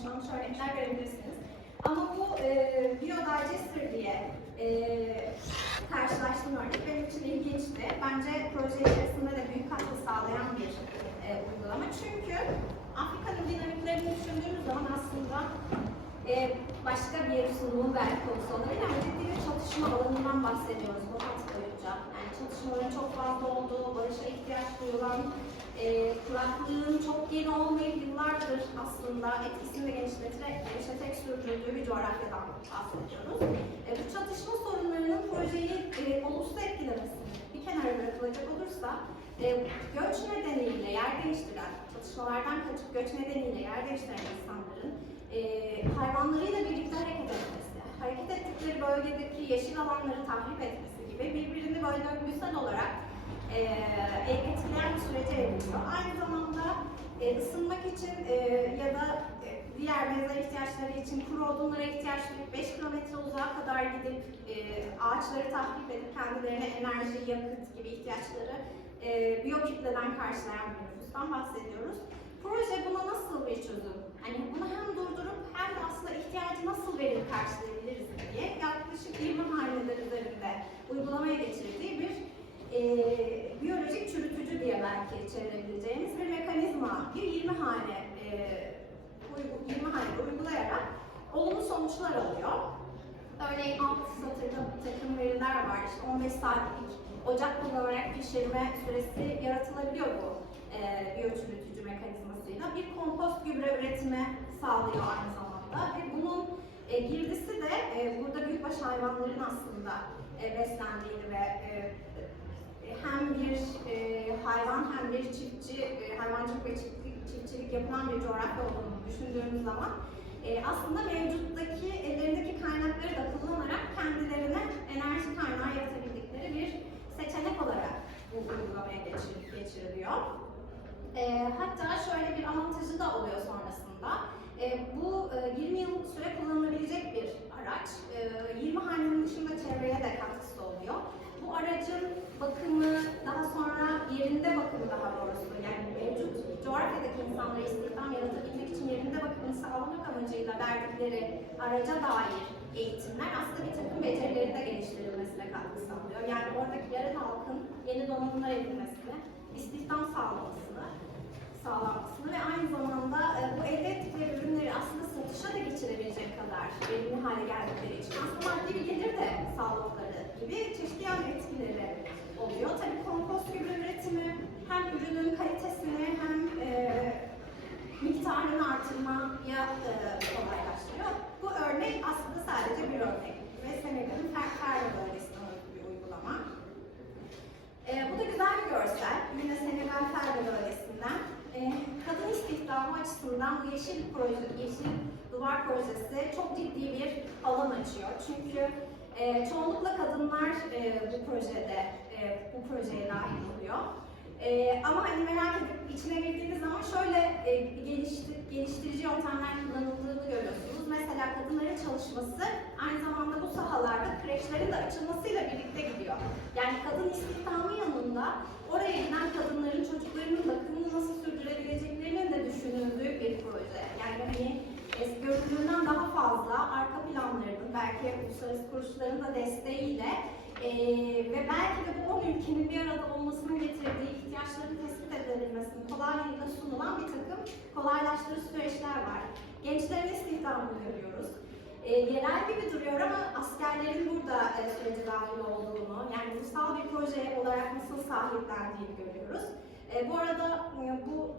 konuşmamız örnekler verebilirsiniz. Ama bu e, Biodigester diye e, karşılaştığım örnek benim için ilginçti. Bence proje içerisinde de büyük katkı sağlayan bir e, uygulama. Çünkü Afrika'nın dinamiklerini düşündüğümüz zaman aslında e, başka bir sunumun belki konusu olabilir ama ciddi bir çatışma alanından bahsediyoruz bu hat boyunca. Yani çatışmaların çok fazla olduğu, barışa ihtiyaç duyulan, e, kuraklığın çok yeni olmayıp yıllardır aslında etkisini de genişleterek, genişleterek sürdürdüğü bir coğrafyadan bahsediyoruz. E, bu çatışma sorunlarının projeyi e, olumsuz etkilemesi bir kenara bırakılacak olursa e, göç nedeniyle yer değiştiren, çatışmalardan kaçıp göç nedeniyle yer değiştiren insanların e, hayvanlarıyla birlikte hareket etmesi, hareket ettikleri bölgedeki yeşil alanları tahrip etmesi gibi birbirini böyle döngüsel olarak e, etkileyen sürece evriliyor. Aynı zamanda e, ısınmak için e, ya da e, diğer benzer ihtiyaçları için kuru odunlara ihtiyaç duyup 5 kilometre uzağa kadar gidip e, ağaçları tahrip edip kendilerine enerji, yakıt gibi ihtiyaçları e, biyokütleden karşılayan bir nüfustan bahsediyoruz. Proje buna nasıl bir çözüm? Hani bunu hem durdurup hem de aslında ihtiyacı nasıl verip karşılayabiliriz diye yaklaşık 20 haneler üzerinde uygulamaya geçirdiği bir e, biyolojik çürütücü diye belki çevirebileceğimiz bir mekanizma, bir 20 hane e, uygu- 20 hanede uygulayarak olumlu sonuçlar alıyor. Örneğin alt satırda takım veriler var. İşte 15 saatlik ocak kullanarak pişirme süresi yaratılabiliyor bu e, biyoçürütücü mekanizmasıyla. Bir kompost gübre üretimi sağlıyor aynı zamanda ve bunun e, girdisi de e, burada büyükbaş hayvanların aslında e, beslendiğini ve e, hem bir e, hayvan hem bir çiftçi, e, hayvancılık ve çiftçilik, çiftçilik yapılan bir coğrafya olduğunu düşündüğümüz zaman e, aslında mevcuttaki ellerindeki kaynakları da kullanarak kendilerine enerji kaynağı yaratabildikleri bir seçenek olarak bu uygulamaya geçir- geçiriliyor. E, hatta şöyle bir avantajı da oluyor sonrasında. E, bu e, 20 yıl süre kullanılabilecek bir araç. E, 20 hanenin dışında çevreye de katkısı oluyor. Bu aracın bakımı, daha sonra yerinde bakımı daha doğrusu yani mevcut coğrafyadaki insanlara istihdam yaratabilmek için bakımını sağlamak amacıyla verdikleri araca dair eğitimler aslında bir takım becerilerin de geliştirilmesine katkı sağlıyor. Yani oradaki yerel halkın yeni donanımlar edinmesine, istihdam sağlamasını, sağlanmasını ve aynı zamanda e, bu elde ettikleri ürünleri aslında satışa da geçirebilecek kadar verimli hale geldikleri için aslında maddi bir gelir de sağladıkları gibi çeşitli yan etkileri oluyor. Tabii kompost gübre üretimi hem ürünün kalitesini hem e, miktarını artırmaya e, kolaylaştırıyor. Bu örnek aslında sadece bir örnek ve Senegal'in Ferro bölgesine ait bir uygulama. E, bu da güzel bir görsel. Yine Senegal Ferro bölgesinden. E, kadın istihdamı açısından bu yeşil proje, yeşil projesi çok ciddi bir alan açıyor. Çünkü e, çoğunlukla kadınlar e, bu projede, e, bu projeye dahil oluyor. E, ama hani merak edip içine girdiğiniz zaman şöyle e, geliştir, geliştirici yöntemler kullanıldığını görüyorsunuz. Mesela kadınların çalışması aynı zamanda bu sahalarda kreşlerin de açılmasıyla birlikte gidiyor. Yani kadın istihdamı yanında oraya giden kadınların çocuklarının bakımını nasıl sürdürebileceklerinin de düşünüldüğü bir proje. Yani hani eski görüldüğünden daha fazla arka planlarının belki uluslararası kuruluşların da desteğiyle eee, ve belki de bu 10 ülkenin bir arada olmasının getirdiği ihtiyaçların tespit edilmesinin kolaylıkla sunulan bir takım kolaylaştırıcı süreçler var. Gençlerin istihdamını görüyoruz. E, yerel gibi duruyor ama askerlerin burada e, sürece dahil olduğunu, yani ulusal bir proje olarak nasıl sahiplendiğini görüyoruz. E, bu arada e, bu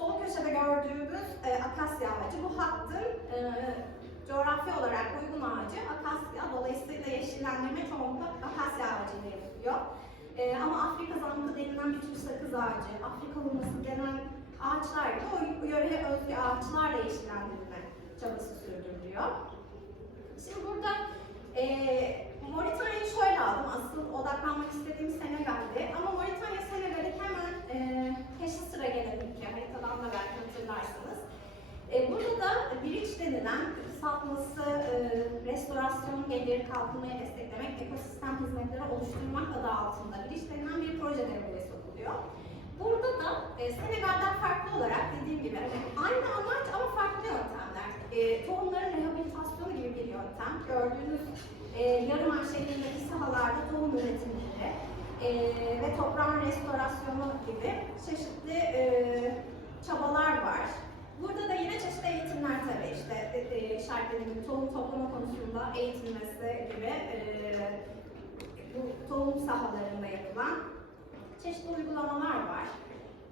sol köşede gördüğümüz e, akasya ağacı, bu hattın e, coğrafya olarak uygun ağacı akasya. Dolayısıyla yeşillendirme çoğunlukla akasya ağacıyla yapılıyor. E, ama Afrika zankı denilen bir tür sakız ağacı, Afrika hurması denen ağaçlar gibi o yöreye özgü ağaçlarla yeşillendirme çabası sürdürülüyor. Şimdi burada e, Moritanya'yı şöyle aldım. kısaltması, e, restorasyonun geliri kalkınmayı desteklemek, ekosistem hizmetleri oluşturmak adı altında bir iş bilinçlenen bir proje devreye sokuluyor. Burada da e, Senegal'den farklı olarak dediğim gibi hani aynı amaç ama farklı yöntemler. E, tohumların rehabilitasyonu gibi bir yöntem. Gördüğünüz e, yarım şeklindeki sahalarda tohum üretimleri e, ve toprağın restorasyonu gibi çeşitli gibi tohum toplama konusunda eğitilmesi gibi e, bu tohum sahalarında yapılan çeşitli uygulamalar var.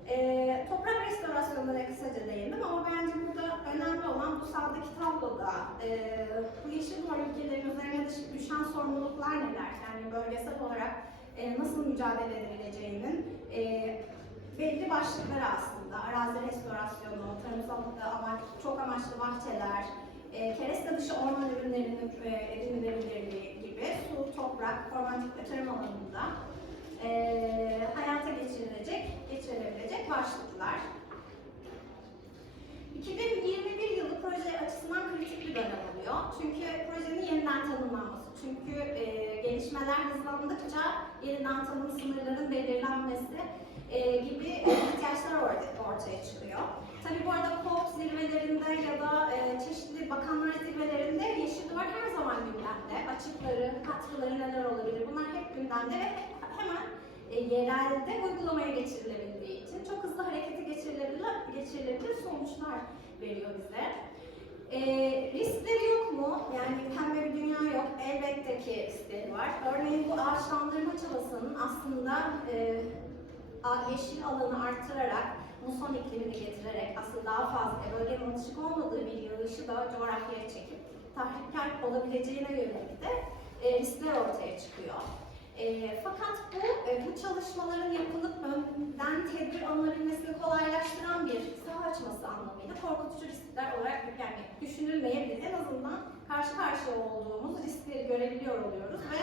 E, toprak restorasyonuna kısaca değindim ama bence burada önemli olan bu sağdaki tabloda e, bu yeşil duvar ülkelerin üzerine düş- düşen sorumluluklar neler? Yani bölgesel olarak e, nasıl mücadele edilebileceğinin e, belli başlıkları aslında. Arazi restorasyonu, tarımsal amaç, çok amaçlı bahçeler, e, kereste dışı orman ürünlerinin e, edinilebilirliği gibi su, toprak, ormancılık ve tarım alanında e, hayata geçirilecek, geçirilebilecek başlıklar. 2021 yılı proje açısından kritik bir dönem oluyor. Çünkü projenin yeniden tanımlanması. Çünkü e, gelişmeler hızlandıkça yeniden tanım sınırların belirlenmesi e, gibi ihtiyaçlar ortaya çıkıyor. Tabii bu arada COP zirvelerinde ya da e, çeşitli bakanlar zirvelerinde Yeşil Duvar her zaman gündemde. Açıkları, katkıları neler olabilir bunlar hep gündemde ve hemen e, yerelde uygulamaya geçirilebildiği için çok hızlı harekete geçirilebilir, geçirilebilir sonuçlar veriyor bize. E, riskleri yok mu? Yani pembe bir dünya yok. Elbette ki riskleri var. Örneğin bu ağaçlandırma çabasının aslında e, yeşil alanı artırarak, muson iklimini getirerek aslında daha fazla bölgenin alışık olmadığı bir yağışı da coğrafyaya çekip tahrikkar olabileceğine yönelik de e, riskler ortaya çıkıyor. E, fakat bu, e, bu çalışmaların yapılıp önden tedbir alınabilmesini kolaylaştıran bir saha açması anlamıyla korkutucu riskler olarak yani düşünülmeyebilir. En azından karşı karşıya olduğumuz riskleri görebiliyor oluyoruz ve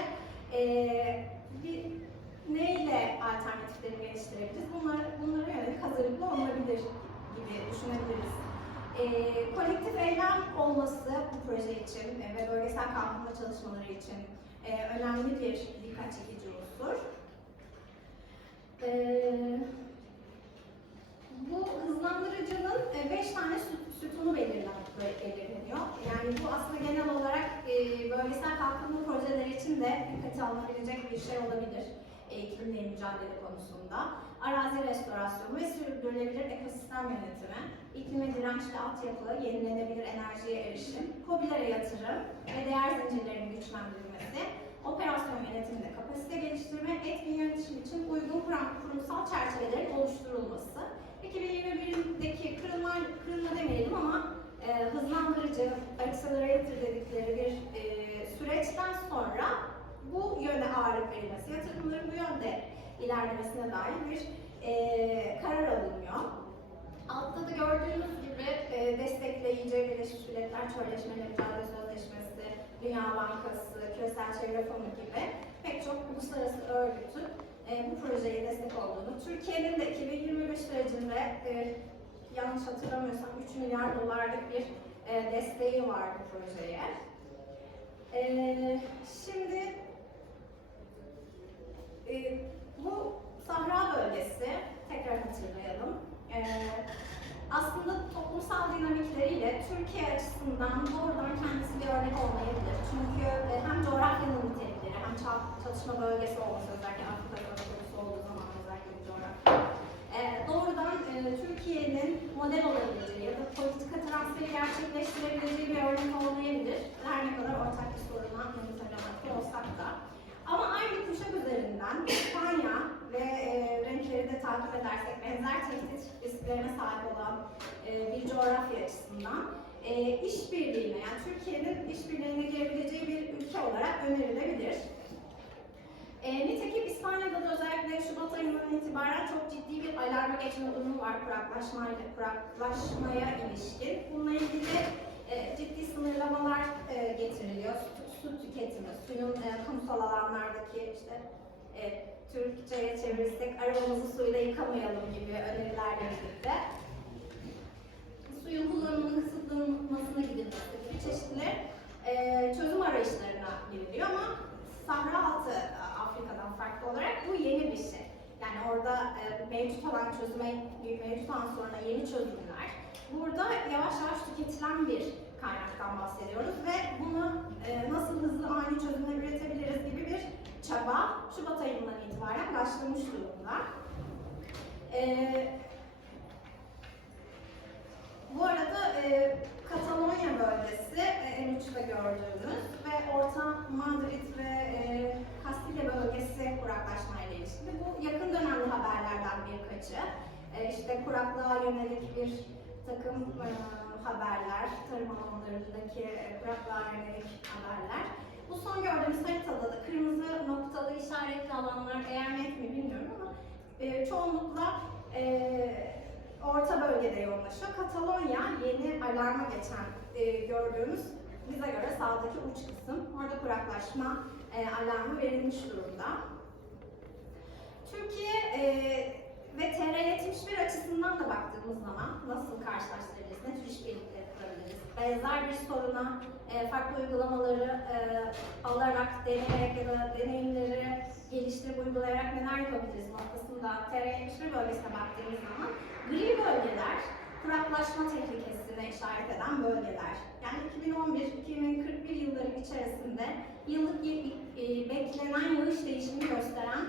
e, bir neyle alternatifleri geliştirebiliriz? Bunlar, bunlara yönelik hazırlıklı olunabilir gibi düşünebiliriz. E, kolektif eylem olması bu proje için e, ve bölgesel kalkınma çalışmaları için e, önemli bir dikkat çekici unsur. E, bu hızlandırıcının 5 tane süt- sütunu belirlen- belirleniyor. Yani bu aslında genel olarak e, bölgesel kalkınma projeleri için de dikkate alınabilecek bir şey olabilir e, iklimle mücadele konusunda. Arazi restorasyonu ve sürdürülebilir ekosistem yönetimi, iklime dirençli altyapı, yenilenebilir enerjiye erişim, hobilere yatırım ve değer zincirlerinin güçlendirilmesi, operasyon yönetiminde kapasite geliştirme, etkin yönetim için uygun kuram- kurumsal çerçevelerin oluşturulması. 2021'deki kırılma, kırılma demeyelim ama e, hızlandırıcı, accelerator dedikleri bir e, ilerlemesine dair bir e, karar alınıyor. Altta da gördüğünüz gibi e, destekleyici Birleşmiş Milletler Çölleşmeyle Mücadele Sözleşmesi, Dünya Bankası, Küresel Çevre Fonu gibi pek çok uluslararası örgütün e, bu projeye destek olduğunu, Türkiye'nin de 2025 sürecinde e, yanlış hatırlamıyorsam 3 milyar dolarlık bir e, desteği var bu projeye. E, şimdi e, tekrar hatırlayalım. E, aslında toplumsal dinamikleriyle Türkiye açısından doğrudan kendisi bir örnek olmayabilir. Çünkü e, hem coğrafyanın nitelikleri hem çal- çalışma bölgesi olması özellikle Afrika bölgesi olduğu zaman özellikle bu coğrafya. E, doğrudan e, Türkiye'nin model olabileceği ya da politika transferi gerçekleştirebileceği bir örnek olmayabilir. Her ne kadar ortak bir soruna müntelemaki olsak da. Ama aynı kuşak üzerinden İspanya ve e, takip edersek benzer tehdit risklerine sahip olan e, bir coğrafya açısından e, işbirliğine yani Türkiye'nin işbirliğine girebileceği bir ülke olarak önerilebilir. E, nitekim İspanya'da da özellikle Şubat ayından itibaren çok ciddi bir alarma geçme durumu var kuraklaşmayla, kuraklaşmaya ilişkin. Bununla ilgili e, ciddi sınırlamalar e, getiriliyor. Su, su tüketimi, suyun e, kamusal alanlardaki işte e, Türkçe'ye çevirirsek arabamızı suyla yıkamayalım gibi önerilerle birlikte. Suyun kullanımının kısıtlanmasına gidilmesi gibi çeşitli e, çözüm arayışlarına giriliyor ama Sahra altı e, Afrika'dan farklı olarak bu yeni bir şey. Yani orada e, mevcut olan çözüme, mevcut olan soruna yeni çözümler, burada yavaş yavaş tüketilen bir kaynaktan bahsediyoruz ve bunu e, nasıl hızlı ani çözümler üretebiliriz gibi bir çaba Şubat ayından itibaren başlamış durumda. E, bu arada e, Katalonya bölgesi e, en uçta gördüğünüz ve Orta Madrid ve e, Kastilya bölgesi kuraklaşmaya ilişkin. Bu yakın dönemli haberlerden birkaçı. E, işte kuraklığa yönelik bir takım e, haberler, tarım alanlarındaki e, kuraklığa yönelik haberler. Bu son gördüğümüz haritada da kırmızı noktalı işaretli alanlar eğer net mi bilmiyorum ama e, çoğunlukla e, orta bölgede yoğunlaşıyor. Katalonya yeni alarma geçen e, gördüğümüz bize göre sağdaki uç kısım. Orada kuraklaşma e, alarmı verilmiş durumda. Türkiye e, ve TR71 açısından da baktığımız zaman nasıl karşılaştırabiliriz, ne tür işbirlikleri kurabiliriz? Benzer bir soruna e, farklı uygulamaları e, alarak, deneyerek ya da deneyimleri geliştirip uygulayarak neler yapabiliriz noktasında TR71 bölgesine baktığımız zaman gri bölgeler kuraklaşma tehlikesine işaret eden bölgeler. Yani 2011-2041 yılları içerisinde yıllık e, beklenen yağış değişimini gösteren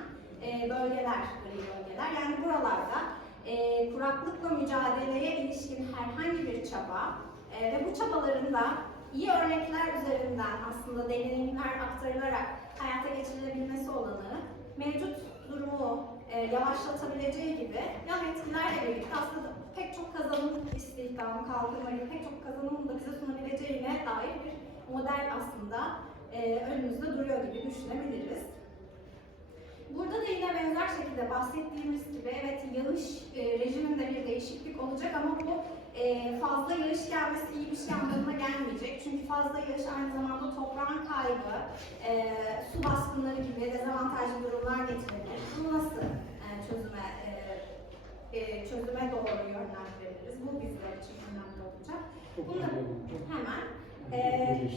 e, bölgeler, gri bölgeler. Yani buralarda e, kuraklıkla mücadeleye ilişkin herhangi bir çaba e, ve bu çabaların da iyi örnekler üzerinden aslında deneyimler aktarılarak hayata geçirilebilmesi olanağı mevcut durumu e, yavaşlatabileceği gibi yan etkilerle birlikte aslında pek çok kazanım istihdam, kalkınma gibi pek çok kazanımın da bize sunabileceğine dair bir model aslında e, önümüzde duruyor gibi düşünebiliriz. Burada da yine benzer şekilde bahsettiğimiz gibi evet yağış e, rejiminde bir değişiklik olacak ama bu e, fazla yağış gelmesi iyi bir şey anlamına gelmeyecek. Çünkü fazla yağış aynı zamanda toprağın kaybı, e, su baskınları gibi dezavantajlı durumlar getirebilir. Bunu nasıl e, çözüme e, e, çözüme doğru yönlendirebiliriz? Bu bizler için önemli olacak. Bunu hemen e,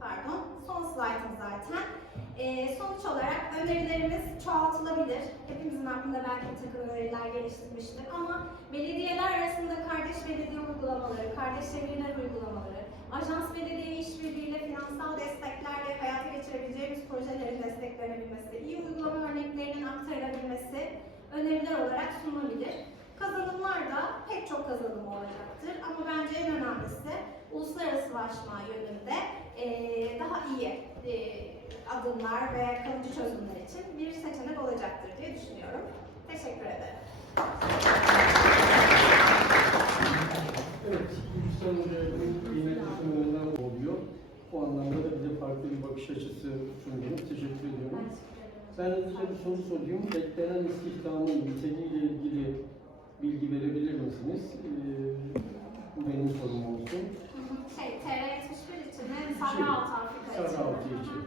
pardon, son slaytım zaten. Ee, sonuç olarak önerilerimiz çoğaltılabilir. Hepimizin aklında belki takım öneriler geliştirmiştir ama belediyeler arasında kardeş belediye uygulamaları, kardeş şehirler uygulamaları, ajans belediye işbirliğiyle finansal desteklerle hayata geçirebileceğimiz projelerin desteklenebilmesi, iyi uygulama örneklerinin aktarılabilmesi öneriler olarak sunulabilir. Kazanımlar da pek çok kazanım olacaktır ama bence en önemlisi uluslararasılaşma yönünde eee, daha iyi eee, adımlar ve kalıcı çözümler için bir seçenek olacaktır diye düşünüyorum. Teşekkür ederim. Evet, Gülüşen Hoca'nın kıymetli sunumundan oluyor. Bu anlamda da bize farklı bir bakış açısı sundunuz. Teşekkür ediyorum. Ben hızlıca bir soru sorayım. Beklenen istihdamın niteliğiyle ilgili bilgi verebilir misiniz? Ee, bu benim sorum olsun. Şey, TR71 için de Sahra-Altı Afrika için. Sarıaltı için.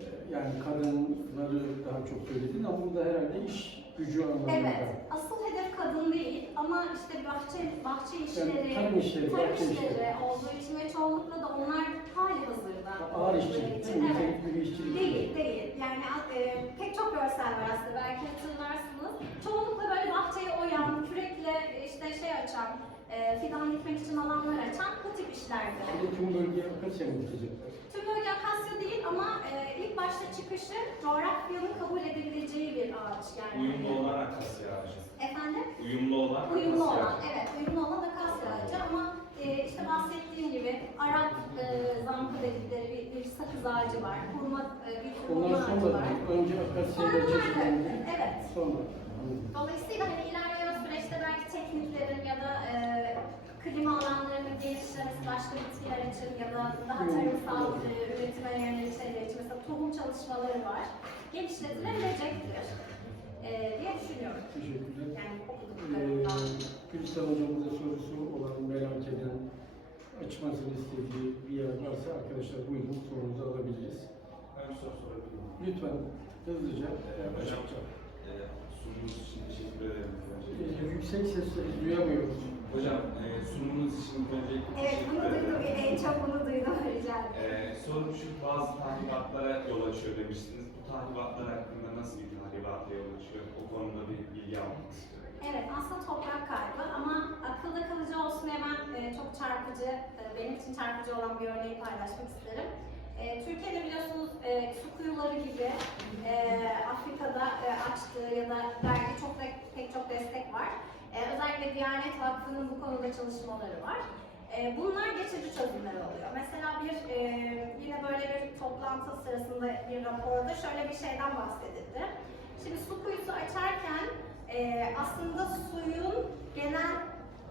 Ee, yani kadınları daha çok söyledin ama burada herhalde iş gücü anlamında. Evet, asıl hedef kadın değil ama işte bahçe bahçe işleri, tarım işleri, tarım bahçe işleri işleri. olduğu için ve çoğunlukla da onlar hali hazırda. Ağır işçilik için, değil mi? Evet. Nitelikli bir işçilik Değil, değil. Yani e, pek çok görsel var aslında belki hatırlarsınız. Çoğunlukla böyle bahçeye oyan, kürekle işte şey açan, e, fidan dikmek için alanlar açan bu tip işlerde. Şimdi tüm bölgeye akasya mı dikecekler? Tüm bölge akasya değil ama e, ilk başta çıkışı coğrafyanın kabul edebileceği bir ağaç yani. Uyumlu olan akasya ağacı. Efendim? Uyumlu olan Uyumlu akasya olan, ağacı. evet uyumlu olan akasya ağacı ama e, işte bahsettiğim gibi Arap e, zampı dedikleri bir, bir sakız ağacı var. Kurma, e, bir kurma ağacı var. Önce akasya çeşitlendi. evet. Sonra. Dolayısıyla hani ilerleyen süreçte belki tekniklerin ya da e, klima alanlarının geliştirmesi başka bitkiler için ya da daha tarımsal e, üretime yönelik şeyler için mesela tohum çalışmaları var. Geliştirilebilecektir e, diye düşünüyorum. Teşekkürler. Yani Ee, okuduklarımdan. Gülsel hocamıza sorusu olan merak eden, açmasını istediği bir yer varsa arkadaşlar buyurun sorunuzu alabiliriz. Ben bir soru sorabilir miyim? Lütfen hızlıca. e, Hocam, e, sunumunuz için teşekkür ederim. Ee, yüksek sesle duyamıyoruz. Hocam, e, sunumunuz için öncelikle Evet bunu duydum. En çok bunu duydum. Rica ederim. E, sorum şu, bazı tahribatlara yol açıyor demiştiniz. Bu tahribatlar hakkında nasıl bir tahribata yol açıyor? O konuda bir bilgi almak istiyorum. Evet, aslında toprak kaybı ama akılda kalıcı olsun diye ben e, çok çarpıcı, e, benim için çarpıcı olan bir örneği paylaşmak isterim. E, Türkiye'de biliyorsunuz e, su kuyuları gibi e, Afrika'da e, açtığı ya da verdiği çok da- pek çok destek var. E, özellikle Diyanet Vakfı'nın bu konuda çalışmaları var. E, bunlar geçici çözümler oluyor. Mesela bir e, yine böyle bir toplantı sırasında bir raporda şöyle bir şeyden bahsedildi. Şimdi su kuyusu açarken e, aslında suyun genel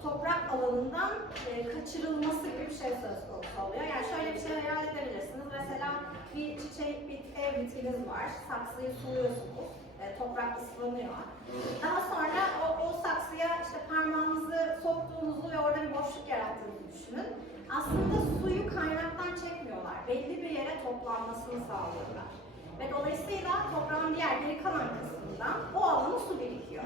toprak alanından e, kaçırılması gibi bir şey söz konusu oluyor. Yani şöyle bir şey hayal edebilirsiniz. Mesela bir çiçek, bir ev bitkiniz var. Saksıyı suluyorsunuz. E, toprak ıslanıyor. Daha sonra o, o saksıya işte parmağınızı soktuğunuzu ve orada bir boşluk yarattığınızı düşünün. Aslında suyu kaynaktan çekmiyorlar. Belli bir yere toplanmasını sağlıyorlar. Ve dolayısıyla toprağın diğer geri kalan kısmından o alana su birikiyor.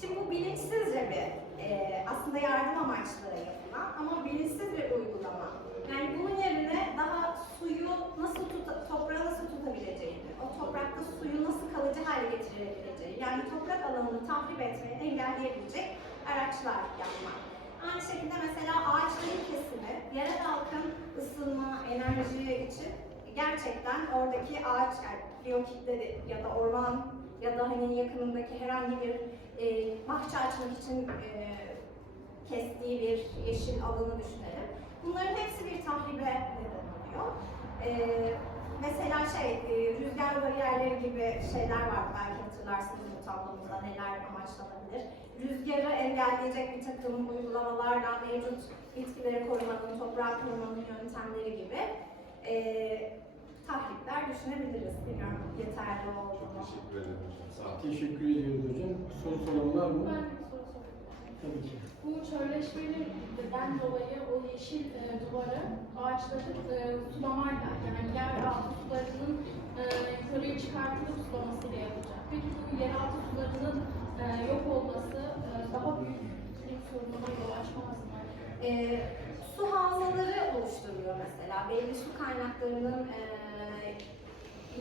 Şimdi bu bilinçsizce bir e, aslında yardım amaçlı yapılan ama bilinçsiz bir uygulama. Yani bunun yerine daha suyu nasıl tuta, toprağı nasıl tutabileceğini, o toprakta suyu nasıl getirebileceği, yani toprak alanını tahrip etmeyi engelleyebilecek araçlar yapmak. Aynı şekilde mesela ağaçların kesimi, yerel halkın ısınma, enerji için gerçekten oradaki ağaç, yani ya da orman ya da hani yakınındaki herhangi bir e, bahçe açmak için e, kestiği bir yeşil alanı düşünelim. Bunların hepsi bir tahribe neden oluyor. E, mesela şey, e, rüzgar bariyerleri gibi şeyler var belki hatırlarsınız bu tablomuzda neler amaçlanabilir. Rüzgarı engelleyecek bir takım uygulamalarla mevcut bitkileri korumanın, toprağı korumanın yöntemleri gibi e, tahripler düşünebiliriz. Bilmiyorum yeterli oldu mu? Teşekkür ederim hocam. Sağ olun. Teşekkür ediyoruz hocam. Soru soran var mı? Ben bir soru sorayım. Tabii ki. Bu çölleşmeden dolayı o yeşil e, duvarı ağaçların e, sulamayla yani yeraltı sularının e, yukarıya çıkartılıp sulamasıyla yapılacak. Peki bu yeraltı sularının e, yok olması e, daha büyük iklim sorununa yol açmaz mı? E, su havzaları oluşturuyor mesela. Belli su kaynaklarının e,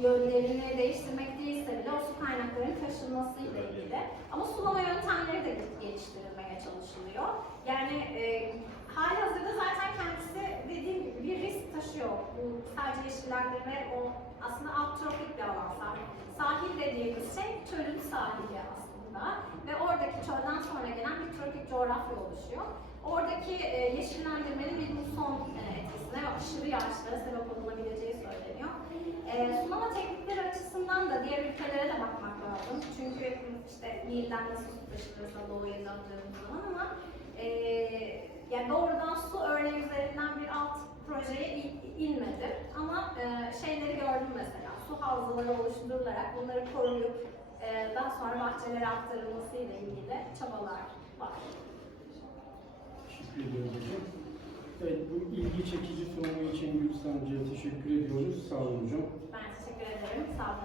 yönlerini değiştirmek değilse bile o su kaynaklarının taşınmasıyla ilgili. Ama sulama yöntemleri de geliştirilmeye çalışılıyor. Yani e, hali hazırda zaten kendisi dediğim gibi bir risk taşıyor. Bu sadece yeşillendirme o aslında alt tropik bir alan sahil. Sahil dediğimiz şey çölün sahili aslında ve oradaki çölden sonra gelen bir tropik coğrafya oluşuyor. Oradaki e, yeşillendirmenin bir muson e, etkisine ve aşırı yağışlara sebep olunabileceği söyleniyor. E, sulama teknikleri açısından da diğer ülkelere de bakmak lazım. Çünkü işte Nil'den nasıl su taşınırsa doğuya döndüğümüz zaman ama e, yani doğrudan su örneği üzerinden bir alt projeye inmedim. Ama e, şeyleri gördüm mesela. Su havzaları oluşturularak bunları koruyup e, daha sonra bahçelere aktarılması ile ilgili çabalar var. Teşekkür ederim. Evet, bu ilgi çekici sunumu için Gülsen Hoca'ya teşekkür ediyoruz. Sağ olun hocam. Ben teşekkür ederim. Sağ olun.